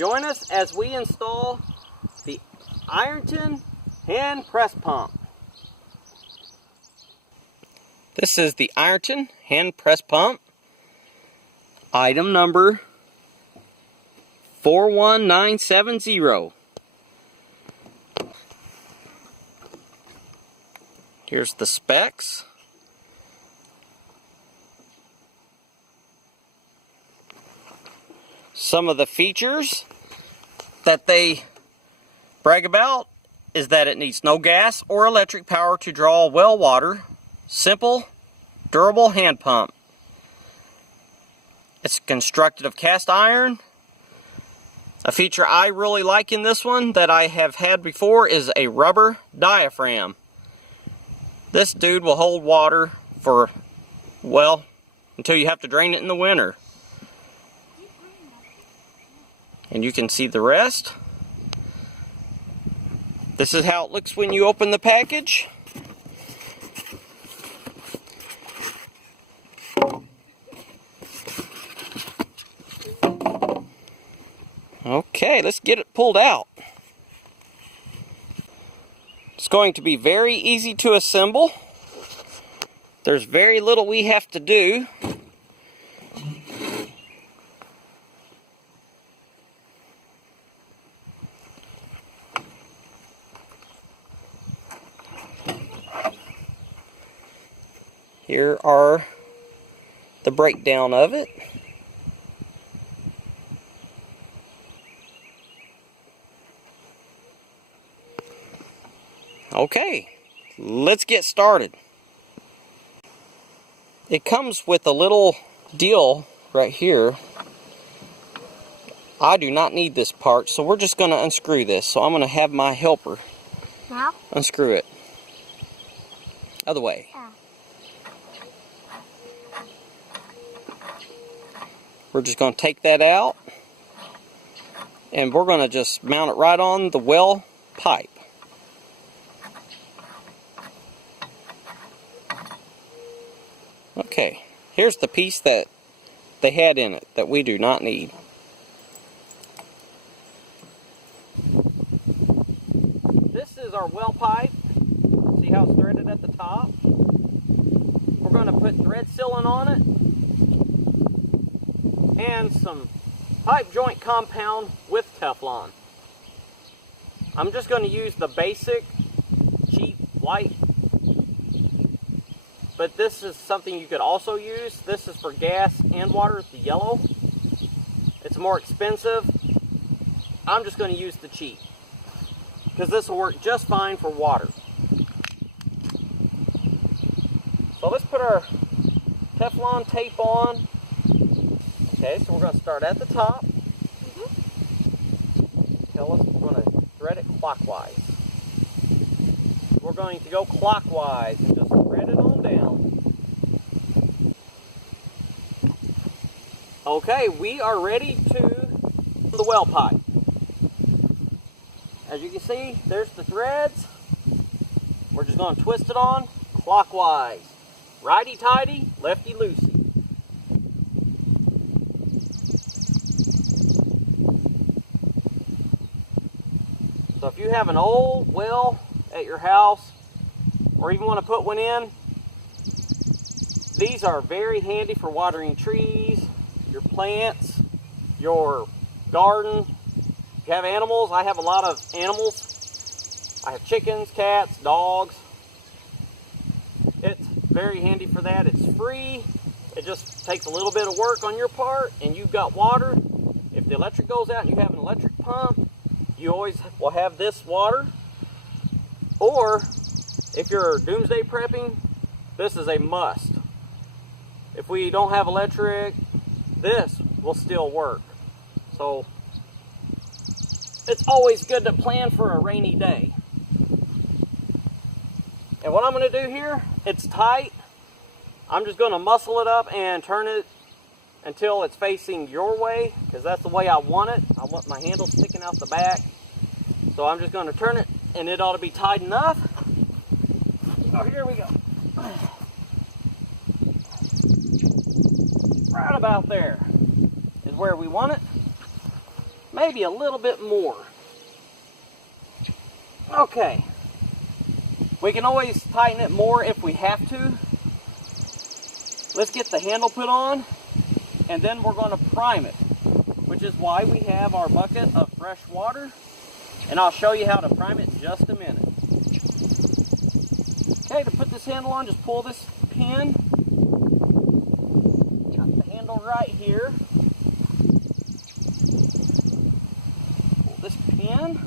Join us as we install the Ironton hand press pump. This is the Ironton hand press pump, item number 41970. Here's the specs. Some of the features that they brag about is that it needs no gas or electric power to draw well water. Simple, durable hand pump. It's constructed of cast iron. A feature I really like in this one that I have had before is a rubber diaphragm. This dude will hold water for, well, until you have to drain it in the winter. And you can see the rest. This is how it looks when you open the package. Okay, let's get it pulled out. It's going to be very easy to assemble. There's very little we have to do. Here are the breakdown of it. Okay, let's get started. It comes with a little deal right here. I do not need this part, so we're just going to unscrew this. So I'm going to have my helper unscrew it. Other way. We're just going to take that out, and we're going to just mount it right on the well pipe. Okay, here's the piece that they had in it that we do not need. This is our well pipe. See how it's threaded at the top? We're going to put thread sealant on it and some pipe joint compound with Teflon. I'm just going to use the basic, cheap, white. But this is something you could also use. This is for gas and water, the yellow. It's more expensive. I'm just going to use the cheap, because this will work just fine for water. So let's put our Teflon tape on. Okay, so we're going to start at the top. Tell us we're going to thread it clockwise. We're going to go clockwise and just thread it on down. Okay, we are ready to the well pipe. As you can see, there's the threads. We're just going to twist it on clockwise. Righty-tighty, lefty-loosey. So if you have an old well at your house, or even want to put one in, these are very handy for watering trees, your plants, your garden. If you have animals, I have a lot of animals. I have chickens, cats, dogs. It's very handy for that. It's free. It just takes a little bit of work on your part, and you've got water. If the electric goes out and you have an electric pump, you always will have this water. Or if you're doomsday prepping, this is a must. If we don't have electric, this will still work. So it's always good to plan for a rainy day. And what I'm going to do here, it's tight. I'm just going to muscle it up and turn it until it's facing your way, because that's the way I want it. I want my handle sticking out the back. So I'm just going to turn it, and it ought to be tight enough. Oh, here we go. Right about there is where we want it. maybe a little bit more. Okay. We can always tighten it more if we have to. Let's get the handle put on, and then we're going to prime it, which is why we have our bucket of fresh water, and I'll show you how to prime it in just a minute. Okay, to put this handle on, just pull this pin. Got the handle right here. Pull this pin.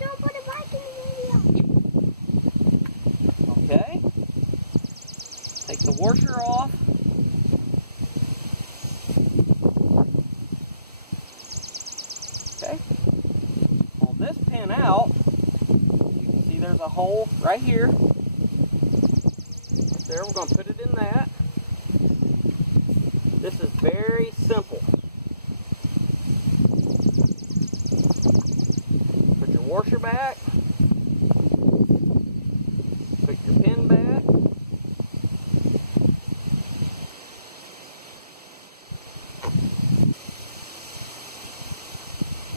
Don't put it back in the video. Okay. Take the washer off. Okay. Pull this pin out. You can see there's a hole right here. There, we're going to put it in that. This is very simple. Put your washer back. Put your pin back.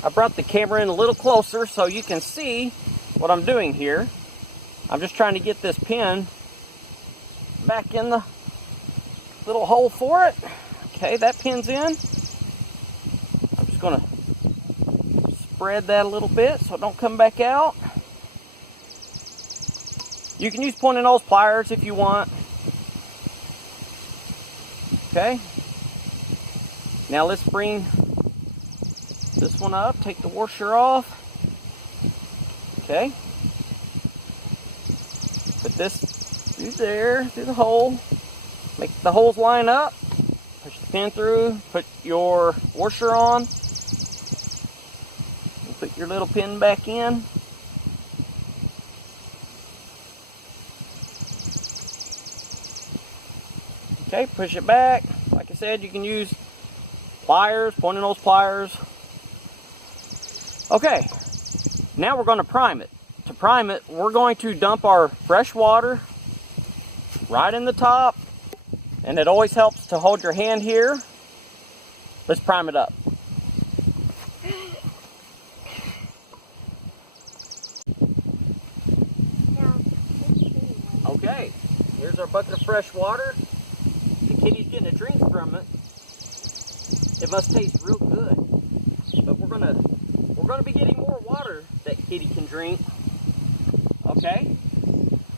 I brought the camera in a little closer so you can see what I'm doing here. I'm just trying to get this pin back in the little hole for it. Okay, that pin's in. I'm just going to spread that a little bit so it don't come back out. You can use pointy nose pliers if you want. Okay. Now let's bring this one up. Take the washer off. Okay. Put this through there, through the hole. Make the holes line up. Push the pin through. Put your washer on. And put your little pin back in. Okay, push it back. Like I said, you can use pliers, pointy nose pliers. Okay, now we're going to prime it. To prime it, we're going to dump our fresh water right in the top, and it always helps to hold your hand here. Let's prime it up. Okay, here's our bucket of fresh water. The kitty's getting a drink from it. It must taste real good. But we're gonna be getting more water that kitty can drink. Okay?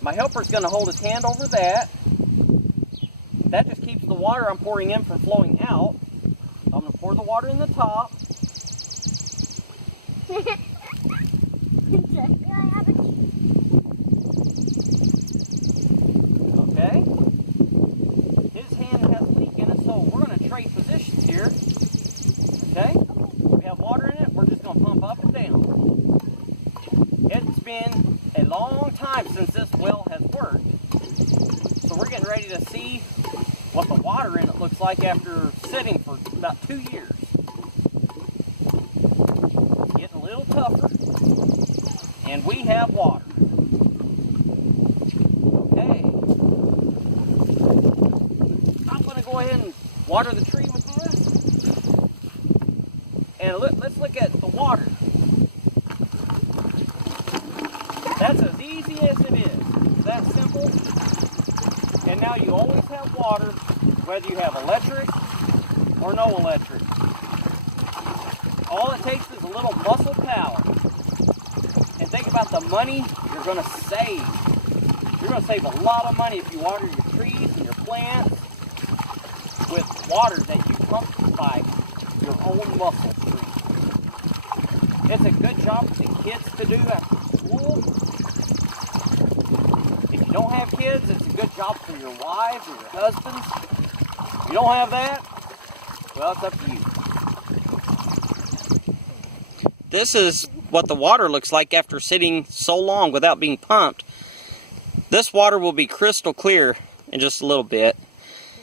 My helper's gonna hold his hand over that. That just keeps the water I'm pouring in from flowing out. I'm gonna pour the water in the top. Okay? His hand has a leak in it, so we're gonna trade positions here. Okay? We have water in it, we're just gonna pump up and down. It's been a long time since this well has worked, so we're getting ready to see what the water in it looks like after sitting for about 2 years. Getting a little tougher, and we have water. Okay. I'm going to go ahead and water the tree with this. And let's look at the water. That's as easy as it is. It's that simple. And now you always have water, whether you have electric or no electric. All it takes is a little muscle power. And think about the money you're going to save. You're going to save a lot of money if you water your trees and your plants with water that you pump by your own muscle stream. It's a good job for the kids to do after school. If you don't have kids, it's a good job for your wives or your husbands. If you don't have that, well, it's up to you. This is what the water looks like after sitting so long without being pumped. This water will be crystal clear in just a little bit.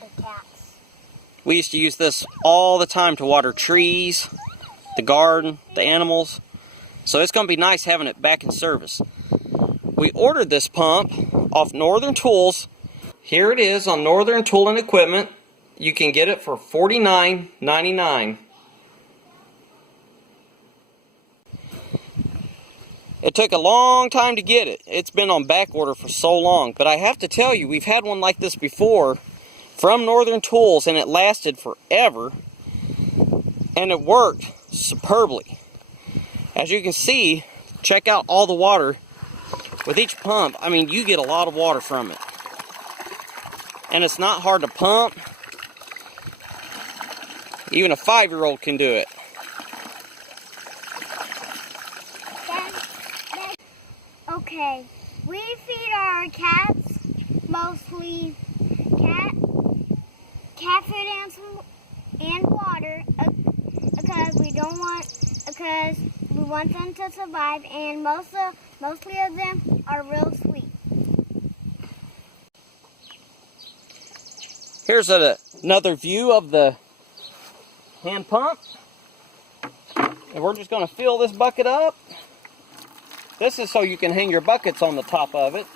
The cats. We used to use this all the time to water trees, the garden, the animals. So it's going to be nice having it back in service. We ordered this pump off Northern Tools. Here it is on Northern Tool and Equipment. You can get it for $49.99. It took a long time to get it. It's been on back order for so long. But I have to tell you, we've had one like this before from Northern Tools, and it lasted forever. And it worked superbly. As you can see, check out all the water. With each pump, I mean, you get a lot of water from it. And it's not hard to pump. Even a 5-year-old can do it. Okay, we feed our cats mostly cat food and water because we want them to survive, and mostly of them are real sweet. Here's another view of the hand pump. And we're just going to fill this bucket up. This is so you can hang your buckets on the top of it.